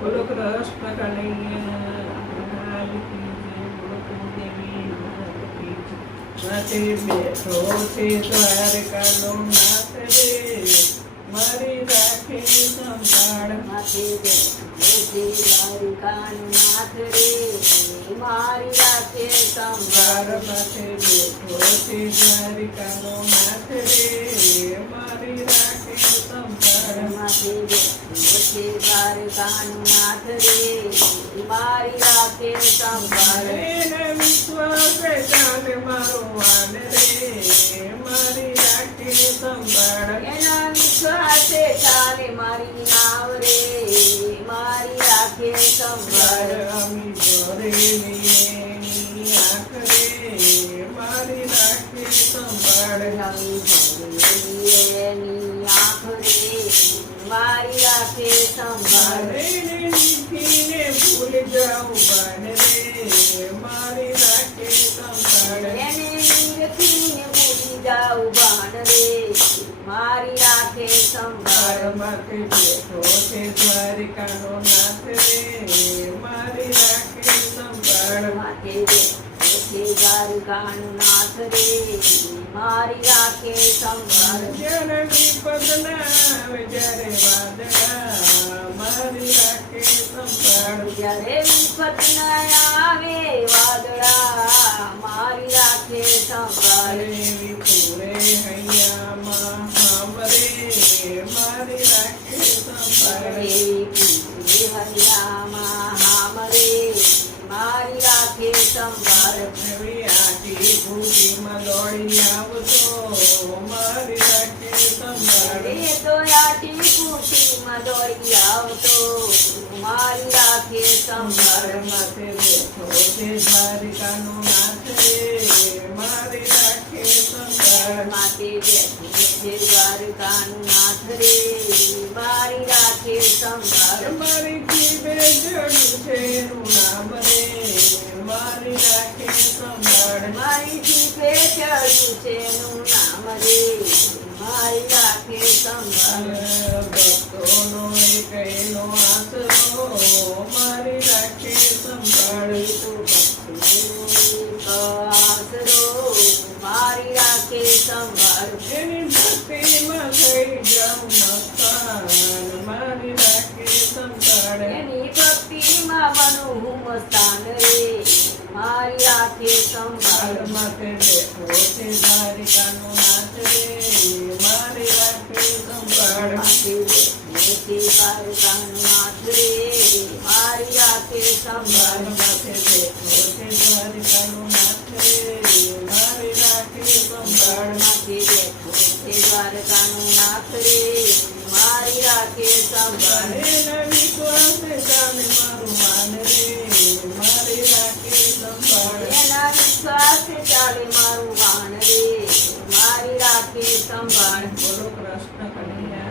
બોલો કૃષ્ણ કનૈયા બોલો કુળદેવી માથે બેઠો છે દ્વારકાનો નાથ રે મારી રાખે સંભાળ. માથે બેઠો છે દ્વારકાનો નાથ રે મારી રાખે સંભાળ. માથે બેઠો છે દ્વારકાનો નાથ રે મારી રાખે સંભાળ. માથે બેઠો છે દ્વારકાનો નાથ રે મારી રાખે સંભાળ. એને વિશ્વાસે ચાલે મારો વાન રે મારી રાખે સંભાળ. એના વિશ્વાસે ચાલે મારી નાવ રે મારી રાખે સંભાળ. અમી ભરેલી આંખ રે મારી રાખે સંભાળ. નવી ભરેલી એની આંખ રે મારી રાખે સંભાળ. નીકીને ભૂલ જાઉં બાન રે મારી રાખે સંભાળ. એને નીરખીને ભૂલી જાઉં બાણ રે મારી રાખે સંભાળ. માથે બેઠો છે દ્વારિકાનો નાથ રે મારી રાખે સંભાળ. માથે બેઠો છે દ્વારકાનો નાથ રે મારી રાખે સંભાળ. જ્યારે વિપદ ના આવે જ્યારે વાદળા મારી રાખે સંભાળ. જ્યારે વિપત ન આવે વાદળા મારી રાખે સંભાળ. વિપુરે હૈયામાં હામરે મારી રાખે સંભાળ. હરિયામાં હામરે મારી રાખે સંભાળ. આટી ભૂટીમાં દોડી આવતો મારી રાખે સંભાળ. એ તો આટી કુટીમાં દોડી આવતો મારી રાખે સંભાળ. માથે બેઠો છે દ્વારિકાનો નાથ રે મારી રાખે સંભાળ. માથે બેઠો છે દ્વારકાનો નાથ રે મારી રાખે સંભાળ. મારી જીભે જડ્યું છે એનું નામ રે મારી રાખે સંભાળ. મારી જીભે ચડ્યું છે એનું નામ રે મારી રાખે સંભાળ. ભક્તોનો એક એનો આશરો મારી રાખે સંભાળ. આસરો મારી રાખે સંભાળ. એની ભક્તિમાં થઈ જાઉં મસ્તાન મારી રાખે સંભાળ. એની ભક્તિમાં બનવું મસ્તાન રે મારી રાખે સંભાળ. માથે બેઠો છે દ્વારિકાનો નાથ રે મારી રાખે સંભાળ. માથે બેઠો છે દ્વારકાનો નાથ રે મારી રાખે સંભાળ. માથે બેઠો છે દ્વારિકાનો નાથ રે મારી રાખે સંભાળ. માથે બેઠો છે દ્વારકાનો નાથ રે મારી રાખે સંભાળ. એના વિશ્વાસે ચાલે મારું માન રે મારી રાખે સંભાળ. એના વિશ્વાસે ચાલે મારું વાણ રે મારી રાખે સંભાળ. બોલો કૃષ્ણ કનૈયા